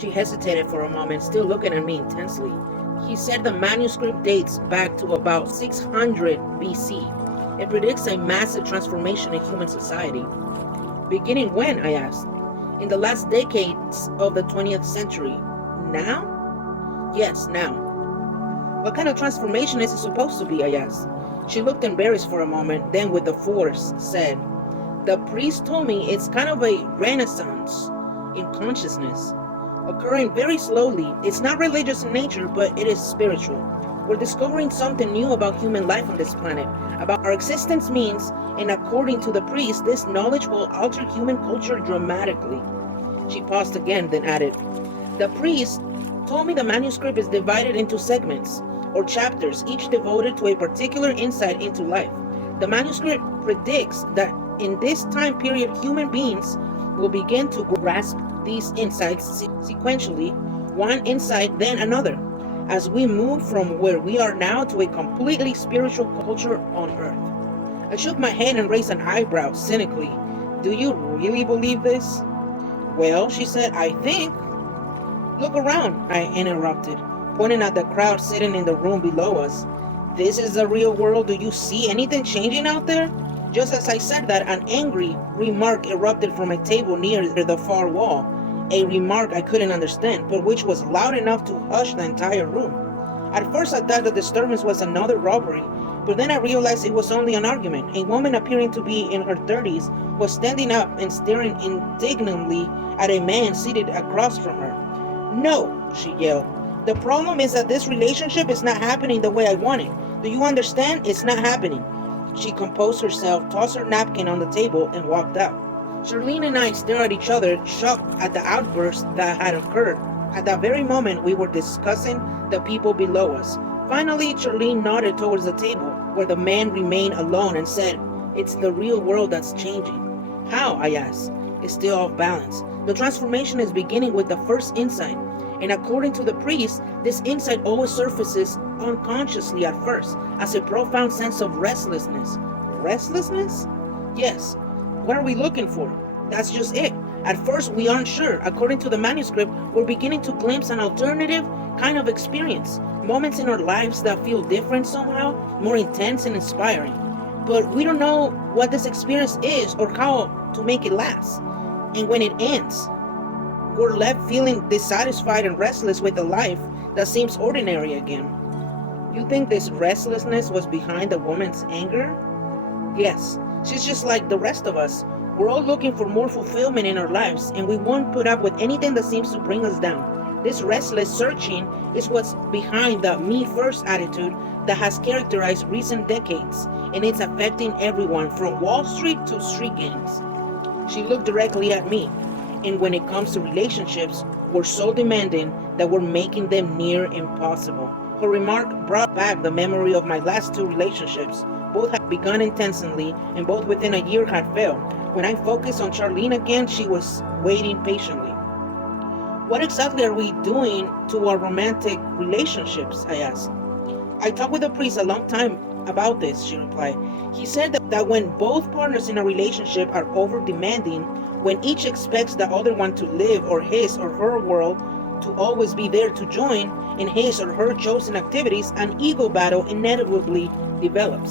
She hesitated for a moment, still looking at me intensely. He said the manuscript dates back to about 600 BC. It predicts a massive transformation in human society. Beginning when? I asked. In the last decades of the 20th century. Now? Yes, now. What kind of transformation is it supposed to be? I asked. She looked embarrassed for a moment, then with the force said, the priest told me it's kind of a renaissance in consciousness, occurring very slowly. It's not religious in nature, but it is spiritual. We're discovering something new about human life on this planet, about our existence means, and according to the priest, this knowledge will alter human culture dramatically. She paused again, then added, the priest told me the manuscript is divided into segments, or chapters, each devoted to a particular insight into life. The manuscript predicts that in this time period, human beings will begin to grasp these insights sequentially, one insight then another, as we move from where we are now to a completely spiritual culture on earth. I shook my head and raised an eyebrow cynically. Do you really believe this? Well, she said, I think. Look around, I interrupted, pointing at the crowd sitting in the room below us. This is the real world. Do you see anything changing out there? Just as I said that, an angry remark erupted from a table near the far wall, a remark I couldn't understand, but which was loud enough to hush the entire room. At first I thought the disturbance was another robbery, but then I realized it was only an argument. A woman appearing to be in her 30s was standing up and staring indignantly at a man seated across from her. No, she yelled. The problem is that this relationship is not happening the way I want it. Do you understand? It's not happening. She composed herself, tossed her napkin on the table, and walked out. Charlene and I stared at each other, shocked at the outburst that had occurred. At that very moment, we were discussing the people below us. Finally, Charlene nodded towards the table, where the man remained alone, and said, it's the real world that's changing. How? I asked. It's still off balance. The transformation is beginning with the first insight. And according to the priest, this insight always surfaces unconsciously at first, as a profound sense of restlessness. Restlessness? Yes. What are we looking for? That's just it. At first, we aren't sure. According to the manuscript, we're beginning to glimpse an alternative kind of experience. Moments in our lives that feel different somehow, more intense and inspiring. But we don't know what this experience is or how to make it last. And when it ends, we're left feeling dissatisfied and restless with a life that seems ordinary again. You think this restlessness was behind the woman's anger? Yes, she's just like the rest of us. We're all looking for more fulfillment in our lives, and we won't put up with anything that seems to bring us down. This restless searching is what's behind the me-first attitude that has characterized recent decades, and it's affecting everyone from Wall Street to street gangs. She looked directly at me. And when it comes to relationships, we're so demanding that we're making them near impossible. Her remark brought back the memory of my last two relationships. Both had begun intensely, and both within a year had failed. When I focused on Charlene again, she was waiting patiently. What exactly are we doing to our romantic relationships? I asked. I talked with the priest a long time about this, she replied. He said that when both partners in a relationship are over-demanding, when each expects the other one to live or his or her world, to always be there to join in his or her chosen activities, an ego battle inevitably develops.